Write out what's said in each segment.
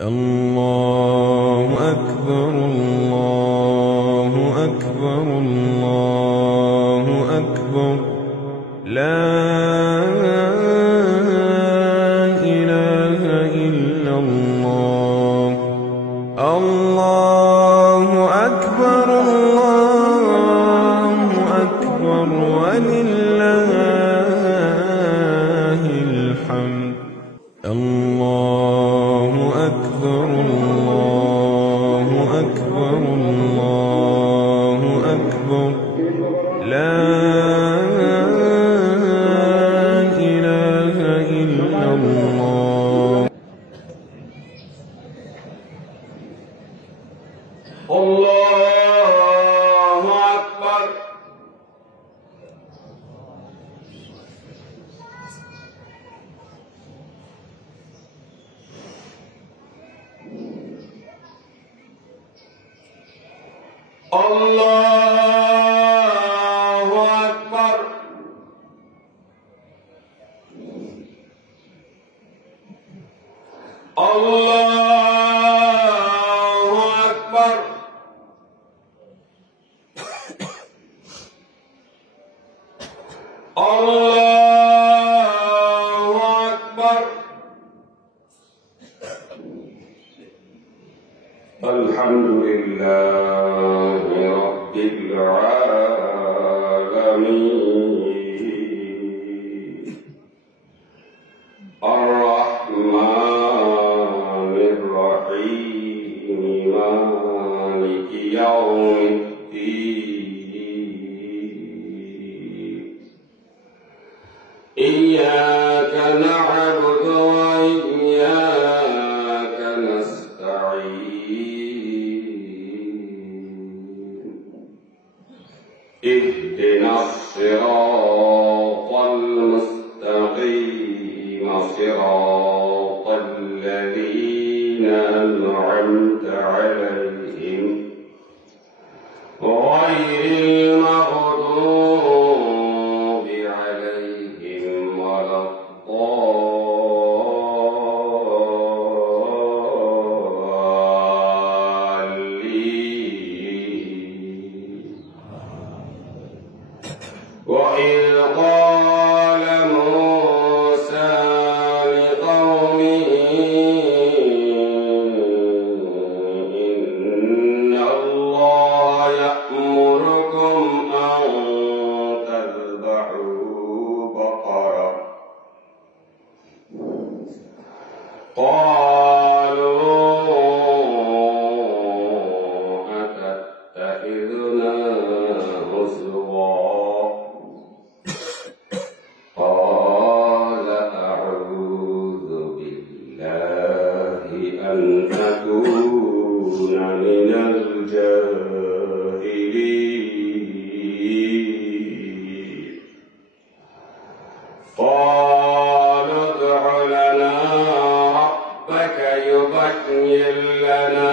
الله أكبر الله أكبر الله أكبر لا إله إلا الله الله أكبر ولله الحمد الله أكبر الله أكبر لا إله إلا الله الله أكبر الله أكبر الله أكبر الله أكبر الحمد لله رب العالمين الرحمن الرحيم مالك يوم الدين إياك نعبد وإياك نستعين اهدنا الصراط المستقيم صراط الذين أنعمت عليهم غير المغضوب عليهم ولا الضالين وإذ قال موسى لقومه إن الله يأمركم أن تذبحوا بقرة قالوا أتتخذنا هزوا قال أعوذ بالله أن أكون من الجاهلين قال ادع لنا ربك يبين لنا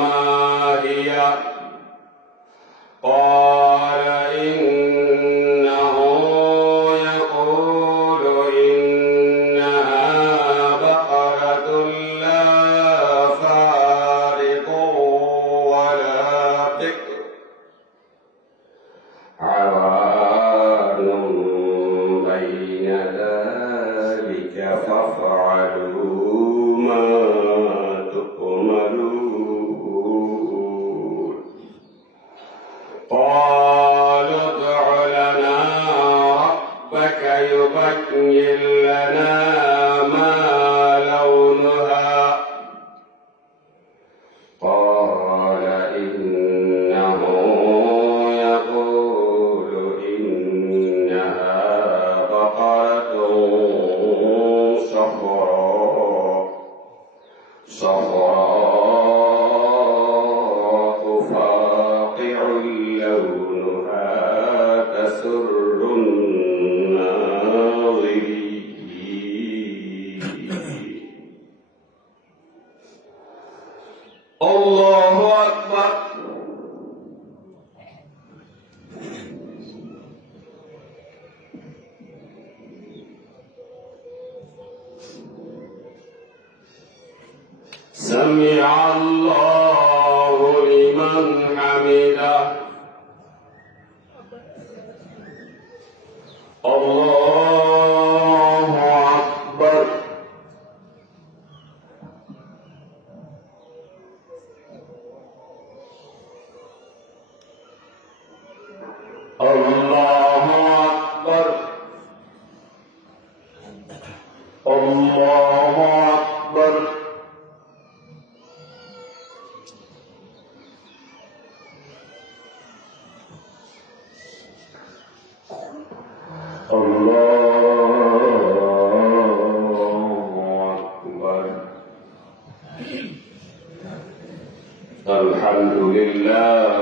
ما هي قال إنه يقول إنها بقرة لا فارض ولا بكر عوان بين ذلك فافعلوا ما تؤمرون قالوا ادع لنا ربك يبين لنا ما لونها قال إنه يقول إنها بقرة صفراء فاقع لونها تسر الناظرين الله أكبر سمع الله لمن حمده الله أكبر الله أكبر الله أكبر الحمد لله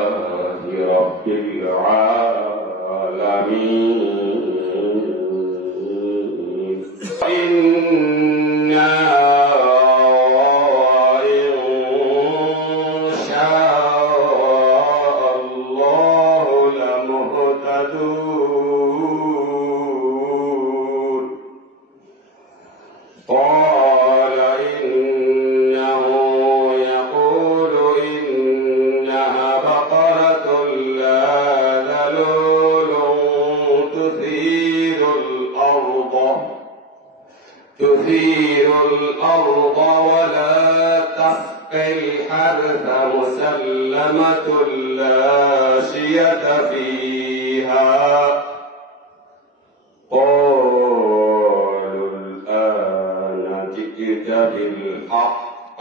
رب العالمين إنا إن شاء الله لمهتدون قال إنه يقول إنها بقرة لا ذلول تثير الأرض ولا تسقي الحرث مسلمة لا شية فيها قالوا الآن جئت بالحق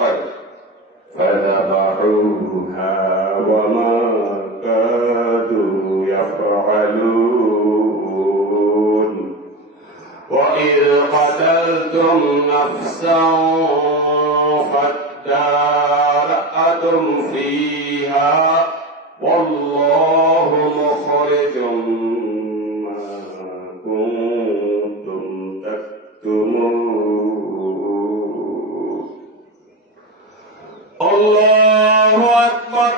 فذبحوها وما كادوا يفعلون وإذ قتلتم نفسا فادارأتم فيها والله مخرج ما كنتم تكتمون الله أكبر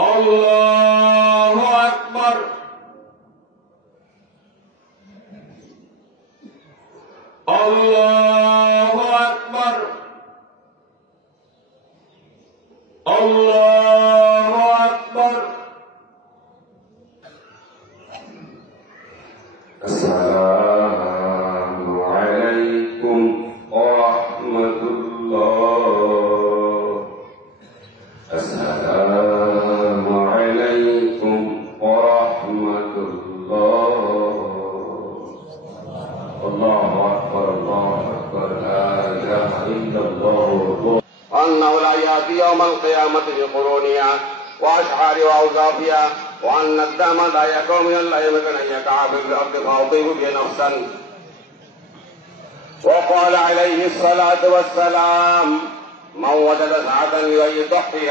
الله أكبر الله أكبر الله أكبر السلام عليكم ورحمة الله السلام عليكم ورحمة الله الله أكبر الله أكبر لا إله إلا الله وأنه لا يأتي يوم القيامة بقرونها وأشعار وأوصافها وأن الدم لا يقوم من الله يمكن أن يقع في الأرض فأطيب به نفسا وقال عليه الصلاة والسلام من وجد سعة يضحي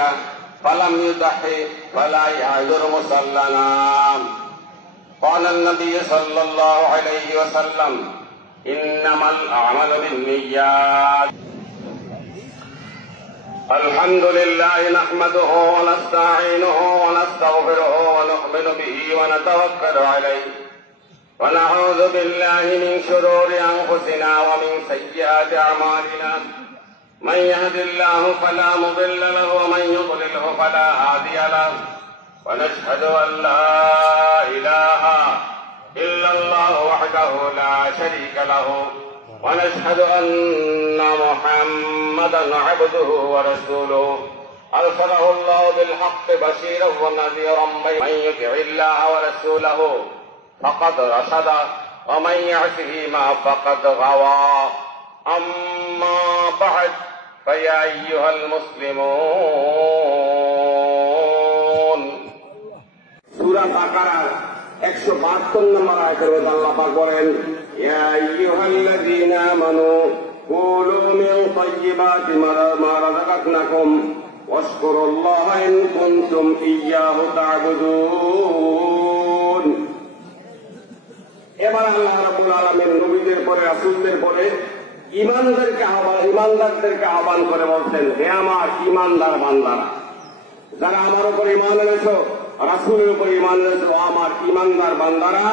فلم يضحي فلا يهجر مصلنا قال النبي صلى الله عليه وسلم إنما الأعمال بالنيات الحمد لله نحمده ونستعينه ونستغفره ونؤمن به ونتوكل عليه ونعوذ بالله من شرور أنفسنا ومن سيئات أعمالنا من يهد الله فلا مضل له ومن يضلله فلا هادي له ونشهد أن لا إله إلا الله وحده لا شريك له ونشهد أن محمدا عبده ورسوله أرسله الله بالحق بشيرا ونذيرا من يطع الله ورسوله فقد رشد ومن يعصهما فقد غوى أما بعد فيا أيها المسلمون سورة بقرة 172 নম্বর আয়াতের মধ্যে আল্লাহ পাক বলেন ইয়া আইয়ুহাল্লাযীনা আমানু কুলু মিন তাইয়্যিবাতি মা রাযাকনাকুম ওয়াশকুরুল্লাহা ইন কুনতুম ইয়্যাহু তা'বুদুন। এবার আল্লাহ রাব্বুল আলামিন নবীদের পরে রাসূলদের পরে ইমানদারদেরকে আহ্বান করে বলছেন, হে আমার ইমানদার বান্দারা, যারা আমার উপর ঈমান এনেছো, রাসূলের উপর ঈমান এনেছো, আমার ইমানদার বান্দারা,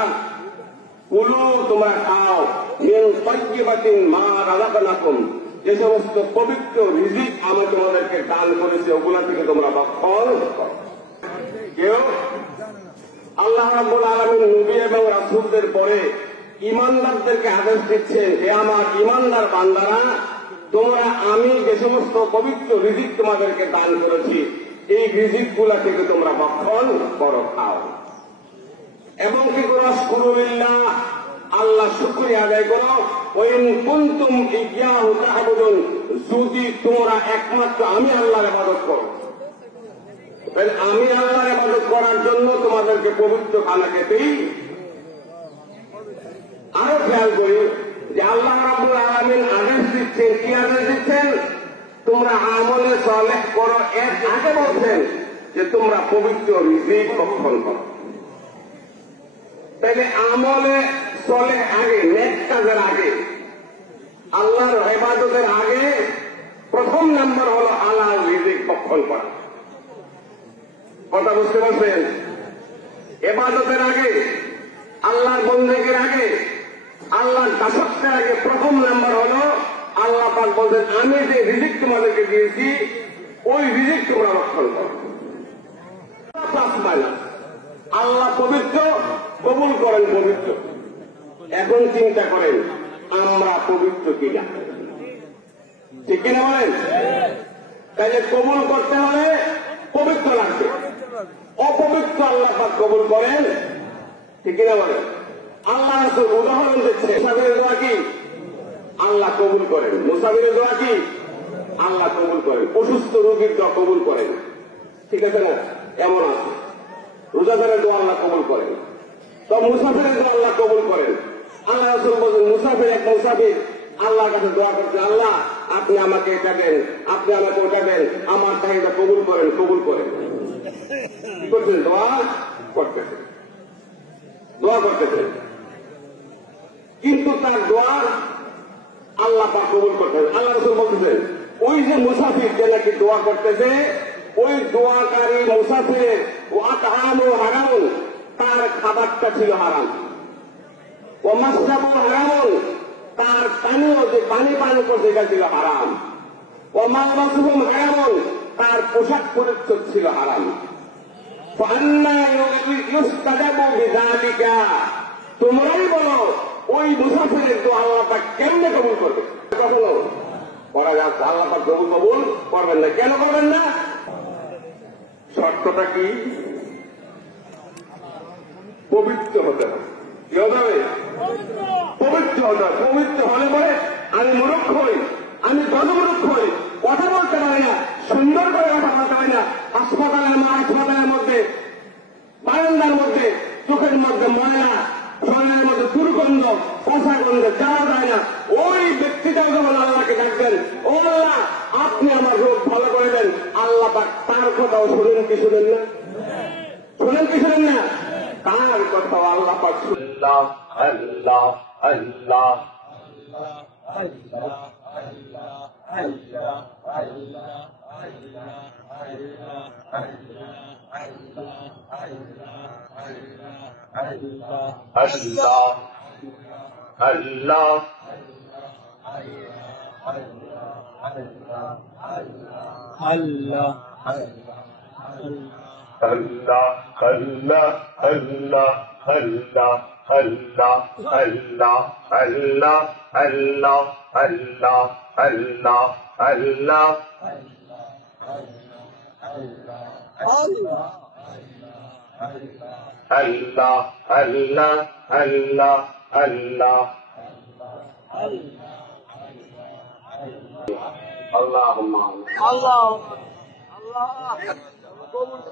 কুলু তোমরা খাও মিন তাইয়্যিবাতিন মা রাযাকনাকুম, যে সমস্ত পবিত্র রিজিক আমি তোমাদেরকে দান করেছি ওগুলা থেকে তোমরা ভক্ষণ করো। কেউ আল্লাহ রাব্বুল আলামিন নবী এবং রাসূলদের পরে ঈমানদারদেরকে আদেশ দিচ্ছেন, হে আমার ঈমানদার বান্দারা, তোমরা আমি যে সমস্ত পবিত্র রিজিক তোমাদেরকে দান করেছি এই রিজিকগুলা থেকে তোমরা ভক্ষণ করো, খাও। এবং কি করো? আশকুরুলিল্লাহ, আল্লাহ শুকরিয়া আদায় করো। ওয়াইন কুনতুম ইয়্যাহু তা'বুদুন, যদি তোমরা একমাত্র আমি আল্লাহর ইবাদত করো। আমি আল্লাহর ইবাদত করার জন্য তোমাদেরকে পবিত্র খানা খেতেই। আরো খেয়াল করি যে আল্লাহ রাব্বুল আলামিন আদেশ দিচ্ছেন, কি আদেশ দিচ্ছেন? তোমরা আমলে সালেহ করো। এর আগে বলছেন যে তোমরা পবিত্র রিজিক ভক্ষণ করো। তাইলে আমলে সালেহ আগে, নেক কাজের আগে, আল্লাহর ইবাদতের আগে প্রথম নাম্বার হলো হালাল রিজিক ভক্ষণ করা। কথা বুঝতে পারছেন? ইবাদতের আগে, আল্লাহর বন্দেগীর আগে, আল্লাহর দাসত্বের আগে প্রথম নাম্বার হলো আল্লাহ পাক বলছেন, আমি যে রিজিক তোমাদেরকে দিয়েছি ওই রিজিক তোমরা ভক্ষণ করো। আল্লাহ পবিত্র, কবুল করেন পবিত্র। এখন চিন্তা করেন আমরা পবিত্র কিনা, ঠিক কিনা বলেন? তাহলে কবুল করতে হলে পবিত্র লাগবে। অপবিত্র আল্লাহ পাক কবুল করেন, ঠিক কিনা বলেন? আল্লাহ রাসূল উদাহরণ দিচ্ছে, মুসাফিরের দোয়া কি আল্লাহ কবুল করেন, মুসাফিরের দোয়া কি আল্লাহ কবুল করেন, অসুস্থ রোগীর দোয়া কবুল করেন, ঠিক আছে না? এমন আছে রোজাদারের দোয়া আল্লাহ কবুল করেন, তো মুসাফিরের দোয়া আল্লাহ কবুল করেন। আল্লাহ রাসূল বলেন, মুসাফির এক মুসাফির আল্লাহর কাছে দোয়া করছে, আল্লাহ আপনি আমাকে এটা দেন, আপনি আমাকে ওটা দেন, আমার চাহিদা কবুল করেন, কবুল করেন। কি করছেন? দোয়া করতেছেন, দোয়া করতেছেন, কিন্তু তার দোয়া আল্লাহ পাক কবুল করতেন। আল্লাহ রাসূল বলতেছেন, ওই যে মুসাফির যে নাকি দোয়া করতেছে, ওই দোয়াকারী মুসাফিরের ওয়াতআমু হারাম, তার খাবারটা ছিল হারাম। ওয়া মাশরাবু হারাম, তার পানীয় যে পানি পান করছে এটা ছিল হারাম। ওয়া মালবাসুহু হারাম, তার পোশাক পরিচ্ছদ ছিল হারাম। ফান্না ইউস্তাজাবু বিযালিকা, তোমরাই বলো ওই মুসাফিরের দোয়া আল্লাহ পাক কেমনে কবুল করবে? কখনো করা যাচ্ছে, আল্লাহ পাক কবুল করবেন না। কেন করবেন না? শর্তটা কি? পবিত্র হতে হবে। কি হতে হবে? পবিত্র হতে হবে। পবিত্র হলে পরে আমি মূর্খ হই, আমি জনমূর্খ হই, কথা বলতে পারি না, সুন্দর করে কথা বলতে পারি না, হাসপাতালের মধ্যে বারান্দার মধ্যে চোখের মধ্যে ময়লা, শরীরের মধ্যে দুর্গন্ধ, পচা গন্ধে যাওয়া যায় না, ওই ব্যক্তিটাও যখন আল্লাহকে ডাকবেন, ও আল্লাহ আপনি আমার রোগ ভালো করে দেন, আল্লাহ পাক তার কথাও শুনেন কি শুনেন না? শুনেন কি শুনেন না? তার কথাও আল্লাহ পাক আল্লাহ আল্লাহ আল্লাহ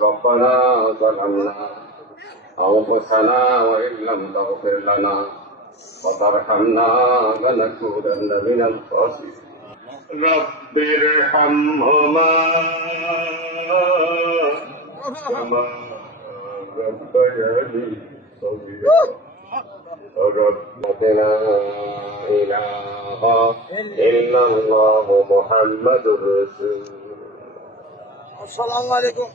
ربنا ظلمنا أنفسنا وإن لم تغفر لنا وترحمنا لنكونن من الخاسرين رب ارحمهما كما ربياني صغيرا ربنا لا إله إلا الله محمد رسول الله. السلام عليكم.